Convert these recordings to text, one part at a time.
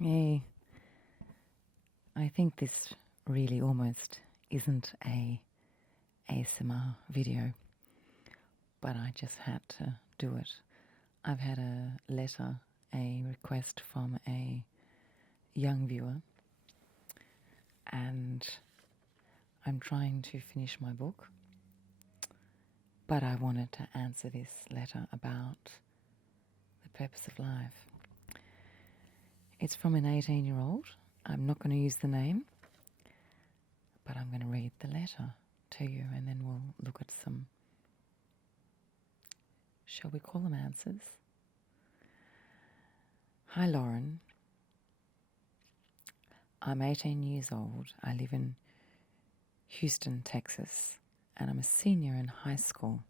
Hey, I think this really almost isn't a ASMR video, but I just had to do it. I've had a letter, a request from a young viewer, and I'm trying to finish my book, but I wanted to answer this letter about the purpose of life. It's from an 18-year-old. I'm not going to use the name, but I'm going to read the letter to you, and then we'll look at some, shall we call them answers? Hi Lauren, I'm 18 years old. I live in Houston, Texas, and I'm a senior in high school.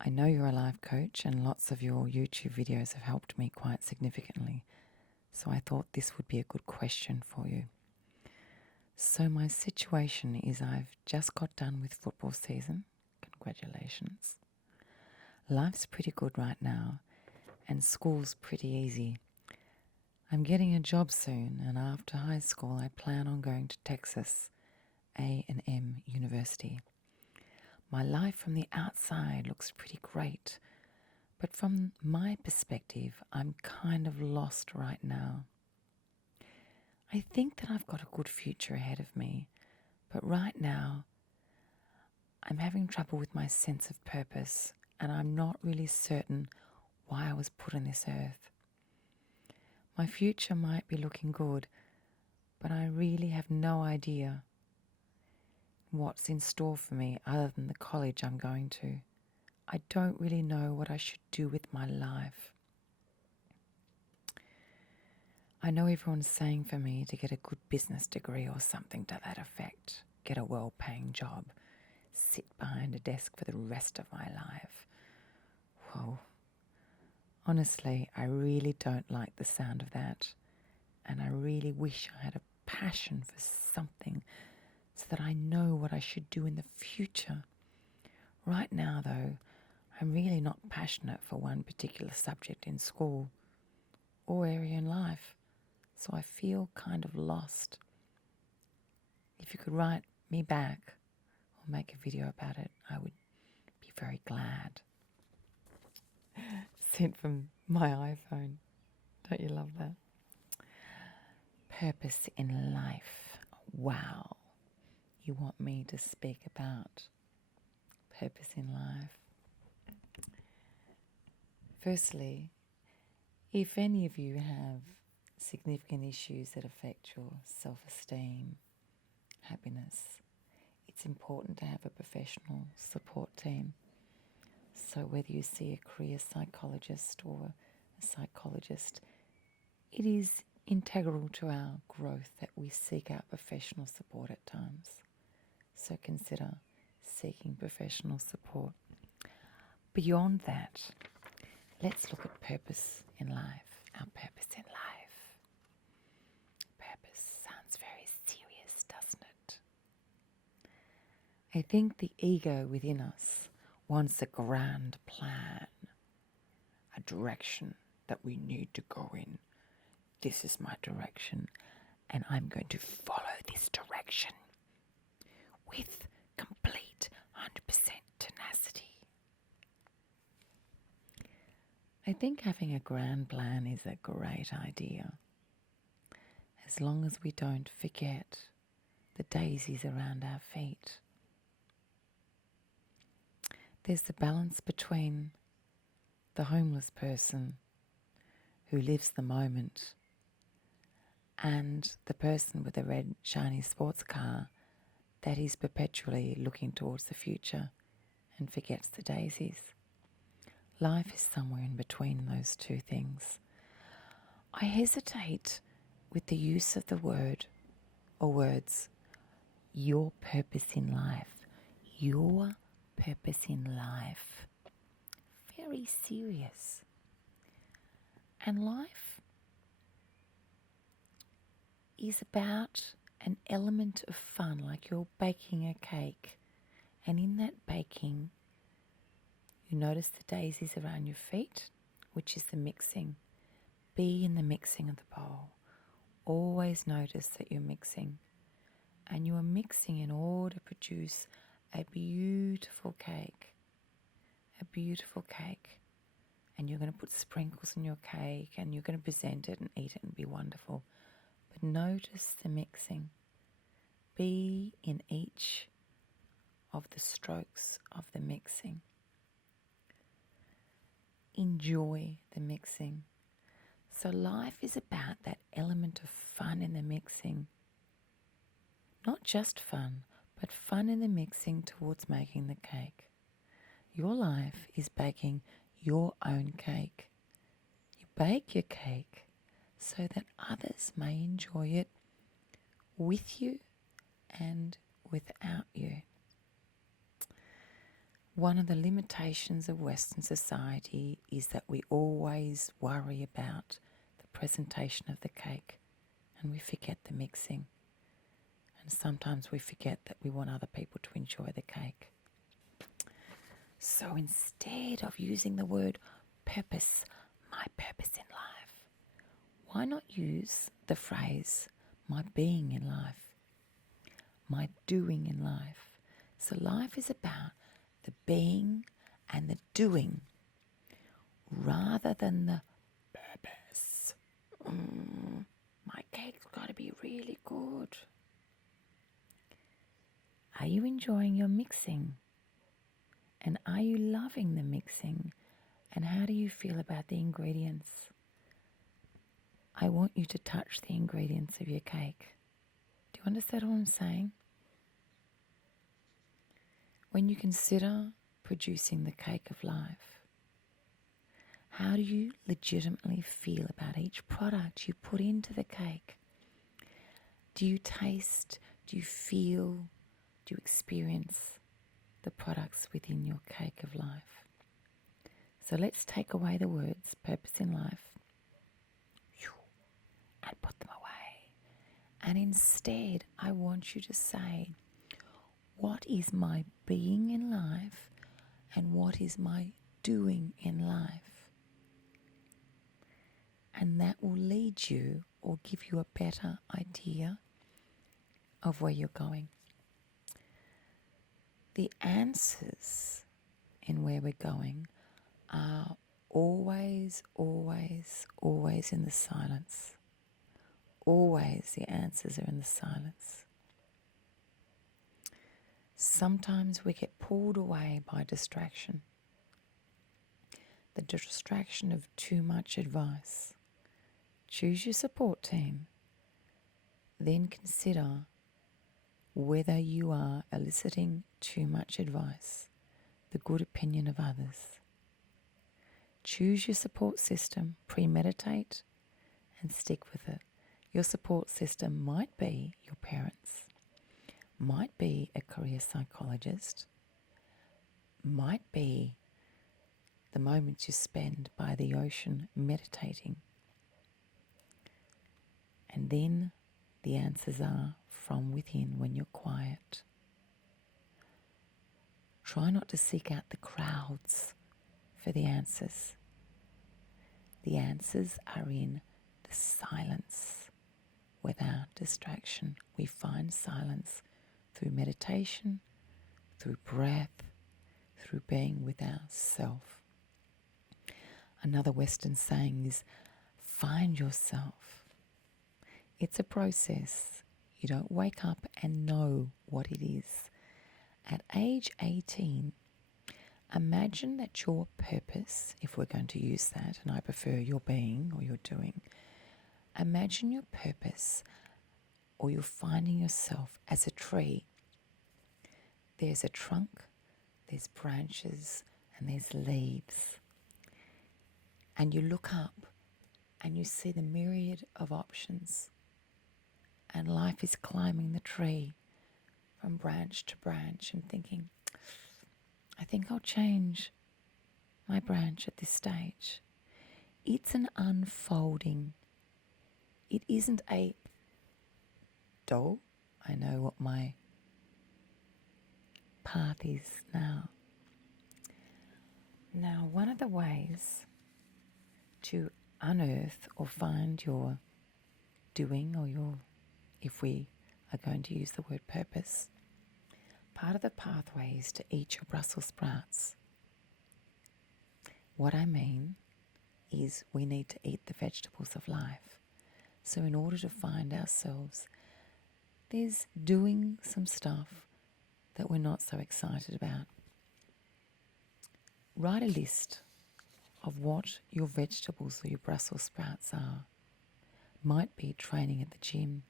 I know you're a life coach, and lots of your YouTube videos have helped me quite significantly, so I thought this would be a good question for you. So my situation is I've just got done with football season. Congratulations. Life's pretty good right now, and school's pretty easy. I'm getting a job soon, and after high school I plan on going to Texas A&M University. My life from the outside looks pretty great, but from my perspective, I'm kind of lost right now. I think that I've got a good future ahead of me, but right now I'm having trouble with my sense of purpose, and I'm not really certain why I was put on this earth. My future might be looking good, but I really have no idea what's in store for me other than the college I'm going to. I don't really know what I should do with my life. I know everyone's saying for me to get a good business degree or something to that effect, get a well-paying job, sit behind a desk for the rest of my life. Whoa. Honestly, I really don't like the sound of that, and I really wish I had a passion for something so that I know what I should do in the future. Right now, though, I'm really not passionate for one particular subject in school or area in life, so I feel kind of lost. If you could write me back or make a video about it, I would be very glad. Sent from my iPhone. Don't you love that? Purpose in life. Wow. You want me to speak about purpose in life? Firstly, if any of you have significant issues that affect your self-esteem, happiness, it's important to have a professional support team. So whether you see a career psychologist or a psychologist, it is integral to our growth that we seek out professional support at times. So consider seeking professional support. Beyond that, let's look at purpose in life. Our purpose in life. Purpose sounds very serious, doesn't it? I think the ego within us wants a grand plan, a direction that we need to go in. This is my direction, and I'm going to follow this direction with complete 100% tenacity. I think having a grand plan is a great idea, as long as we don't forget the daisies around our feet. There's the balance between the homeless person who lives the moment and the person with a red shiny sports car that is perpetually looking towards the future and forgets the daisies. Life is somewhere in between those two things. I hesitate with the use of the word or words, your purpose in life. Your purpose in life. Very serious. And life is about an element of fun, like you're baking a cake. And in that baking, you notice the daisies around your feet, which is the mixing. Be in the mixing of the bowl. always notice that you're mixing, and you are mixing in order to produce a beautiful cake. A beautiful cake. And you're going to put sprinkles in your cake, and you're going to present it and eat it and be wonderful. But notice the mixing. Be in each of the strokes of the mixing. Enjoy the mixing. So life is about that element of fun in the mixing. Not just fun, but fun in the mixing towards making the cake. Your life is baking your own cake. You bake your cake so that others may enjoy it with you and without you. One of the limitations of Western society is that we always worry about the presentation of the cake, and we forget the mixing. And sometimes we forget that we want other people to enjoy the cake. So instead of using the word purpose, my purpose in life, why not use the phrase my being in life, my doing in life? So life is about the being and the doing rather than the purpose. My cake's got to be really good. Are you enjoying your mixing? And are you loving the mixing? And how do you feel about the ingredients? I want you to touch the ingredients of your cake. Do you understand what I'm saying? When you consider producing the cake of life, how do you legitimately feel about each product you put into the cake? Do you taste, do you feel, do you experience the products within your cake of life? So let's take away the words purpose in life and put them away. And instead, I want you to say, what is my being in life and what is my doing in life? And that will lead you or give you a better idea of where you're going. The answers in where we're going are always, always, always in the silence. Always the answers are in the silence. Sometimes we get pulled away by distraction. The distraction of too much advice. Choose your support team. Then consider whether you are eliciting too much advice, the good opinion of others. Choose your support system, premeditate, and stick with it. Your support system might be your parents, might be a career psychologist, might be the moments you spend by the ocean meditating. And then the answers are from within when you're quiet. Try not to seek out the crowds for the answers. The answers are in the silence without distraction. We find silence through meditation, through breath, through being with ourself. Another Western saying is, find yourself. It's a process. You don't wake up and know what it is. At age 18, imagine that your purpose, if we're going to use that, and I prefer your being or your doing, imagine your purpose or you're finding yourself as a tree. There's a trunk, there's branches, and there's leaves. And you look up and you see the myriad of options. And life is climbing the tree from branch to branch and thinking, I think I'll change my branch at this stage. It's an unfolding. It isn't a doll. I know what my path is now. Now, one of the ways to unearth or find your doing, or if we are going to use the word purpose, part of the pathway is to eat your Brussels sprouts. What I mean is we need to eat the vegetables of life. So in order to find ourselves, there's doing some stuff that we're not so excited about. Write a list of what your vegetables or your Brussels sprouts are. Might be training at the gym,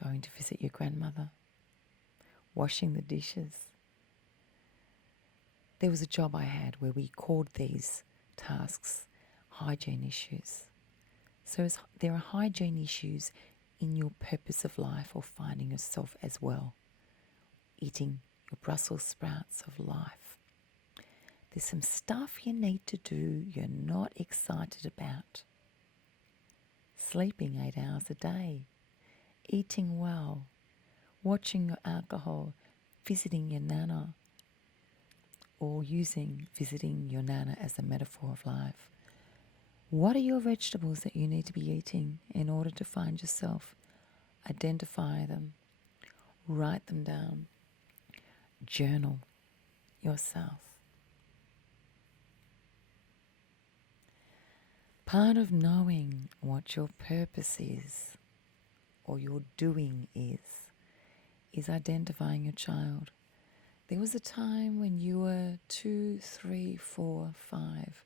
going to visit your grandmother, washing the dishes. There was a job I had where we called these tasks hygiene issues. So there are hygiene issues in your purpose of life or finding yourself as well. Eating your Brussels sprouts of life. There's some stuff you need to do you're not excited about. Sleeping 8 hours a day, eating well, watching your alcohol, visiting your nana, or using visiting your nana as a metaphor of life. What are your vegetables that you need to be eating in order to find yourself? Identify them, write them down, journal yourself. Part of knowing what your purpose is or your doing is identifying your child. There was a time when you were 2, 3, 4, 5,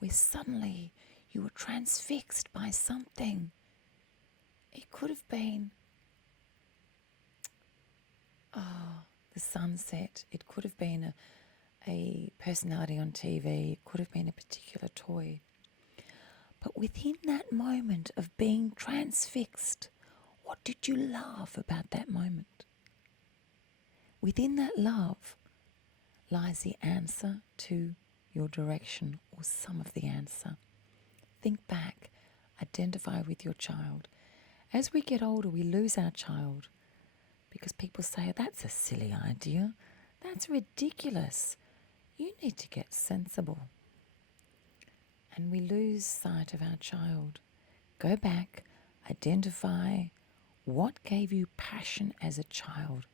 where suddenly you were transfixed by something. It could have been the sunset. It could have been a personality on TV. It could have been a particular toy. But within that moment of being transfixed, what did you love about that moment? Within that love lies the answer to your direction, or some of the answer. Think back, identify with your child. As we get older, we lose our child because people say, that's a silly idea. That's ridiculous. You need to get sensible. And we lose sight of our child. Go back, identify what gave you passion as a child,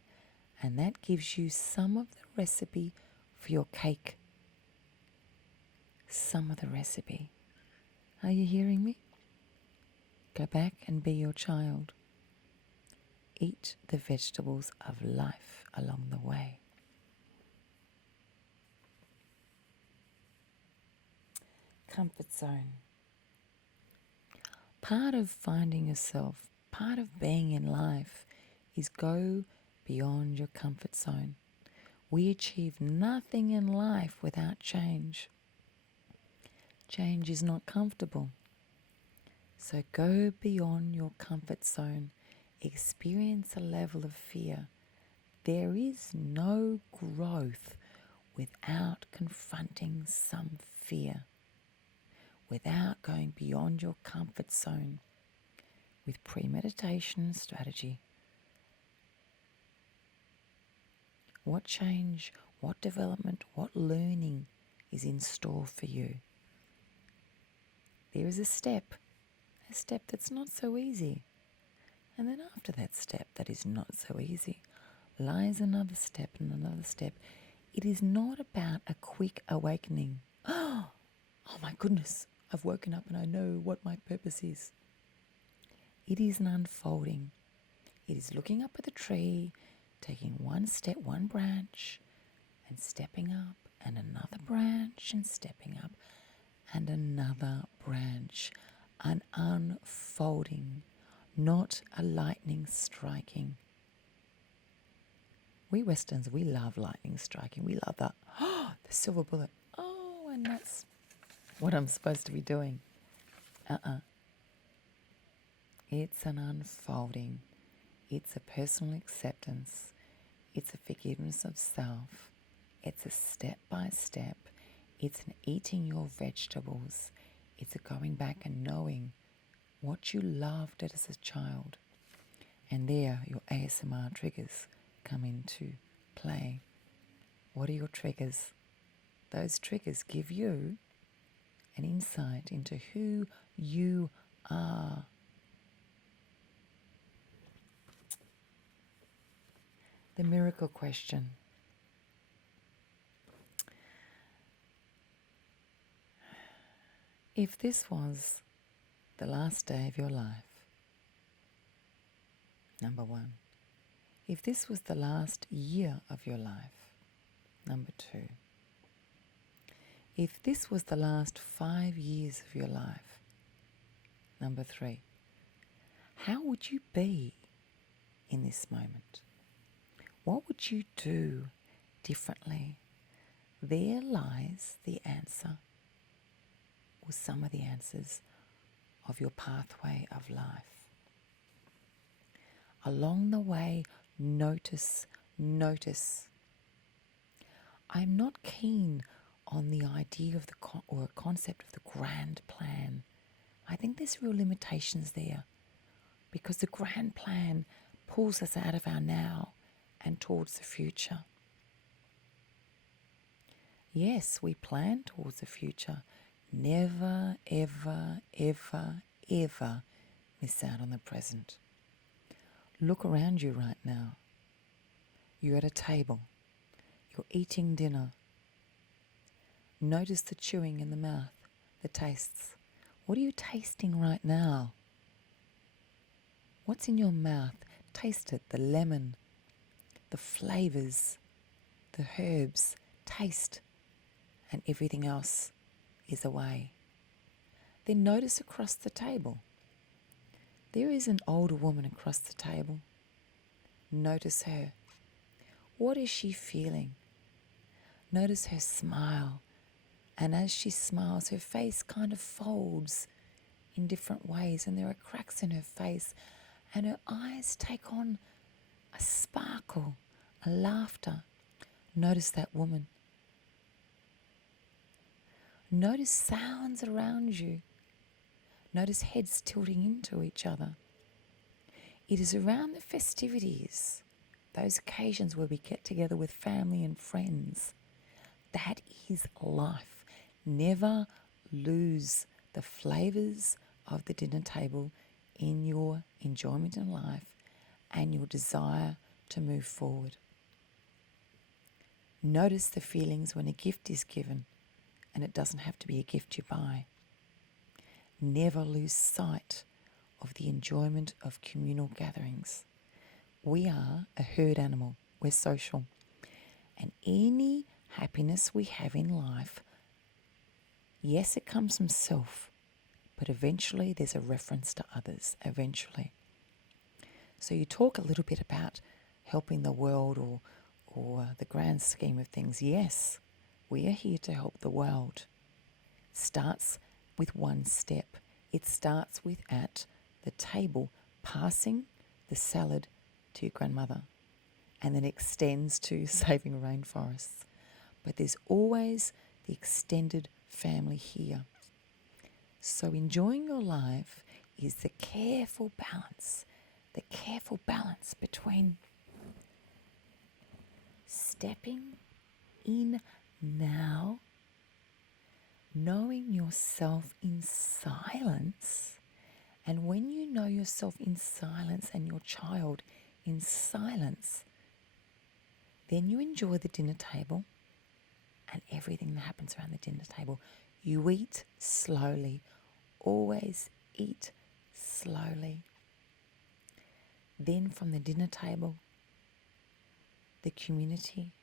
and that gives you some of the recipe for your cake. Some of the recipe. Are you hearing me? Go back and be your child. Eat the vegetables of life along the way. Comfort zone. Part of finding yourself, part of being in life, is go beyond your comfort zone. We achieve nothing in life without change. Change is not comfortable. So go beyond your comfort zone. Experience a level of fear. There is no growth without confronting some fear, without going beyond your comfort zone with premeditation and strategy. What change, what development, what learning is in store for you? There is a step that's not so easy. And then after that step that is not so easy, lies another step and another step. It is not about a quick awakening. Oh my goodness, I've woken up and I know what my purpose is. It is an unfolding. It is looking up at the tree, taking one step, one branch, and stepping up, and another branch, and stepping up, and another branch. An unfolding, not a lightning striking. We Westerns, we love lightning striking. We love that. Oh, the silver bullet. Oh, and that's what I'm supposed to be doing. It's an unfolding. It's a personal acceptance. It's a forgiveness of self. It's a step by step. It's an eating your vegetables. It's a going back and knowing what you loved as a child. And there your ASMR triggers come into play. What are your triggers? Those triggers give you an insight into who you are. The miracle question. If this was the last day of your life, number one. If this was the last year of your life, number two. If this was the last 5 years of your life, number three. How would you be in this moment? What would you do differently? There lies the answer, or some of the answers, of your pathway of life. Along the way, notice. I'm not keen on the idea of or concept of the grand plan. I think there's real limitations there, because the grand plan pulls us out of our now and towards the future. Yes, we plan towards the future. Never, ever, ever, ever miss out on the present. Look around you right now. You're at a table. You're eating dinner. Notice the chewing in the mouth, the tastes. What are you tasting right now? What's in your mouth? Taste it, the lemon, the flavours, the herbs. Taste, and everything else is away. Then notice across the table. There is an older woman across the table. Notice her. What is she feeling? Notice her smile. And as she smiles, her face kind of folds in different ways, and there are cracks in her face, and her eyes take on a sparkle, a laughter. Notice that woman. Notice sounds around you. Notice heads tilting into each other. It is around the festivities, those occasions where we get together with family and friends. That is life. Never lose the flavours of the dinner table in your enjoyment in life and your desire to move forward. Notice the feelings when a gift is given, and it doesn't have to be a gift you buy. Never lose sight of the enjoyment of communal gatherings. We are a herd animal. We're social. And any happiness we have in life, yes, it comes from self, but eventually there's a reference to others, eventually. So you talk a little bit about helping the world or the grand scheme of things. Yes, we are here to help the world. It starts with one step. It starts with at the table, passing the salad to your grandmother, and then extends to saving rainforests. But there's always the extended family here. So enjoying your life is the careful balance between stepping in now, knowing yourself in silence, and when you know yourself in silence and your child in silence, then you enjoy the dinner table and everything that happens around the dinner table. You eat slowly. Always eat slowly. Then from the dinner table, the community.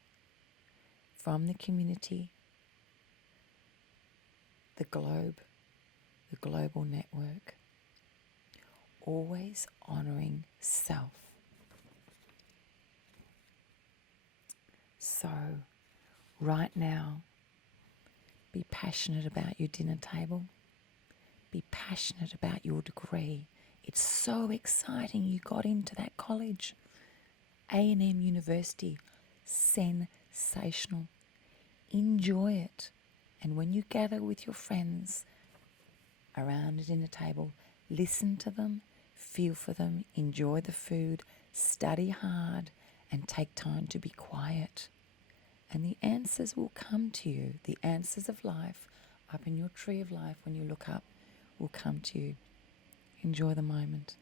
From the community, the globe, the global network. Always honouring self. So, right now, be passionate about your dinner table. Be passionate about your degree. It's so exciting you got into that college. A&M University, sensational. Enjoy it. And when you gather with your friends around a dinner table, listen to them, feel for them, enjoy the food, study hard, and take time to be quiet. And the answers will come to you. The answers of life up in your tree of life when you look up will come to you. Enjoy the moment.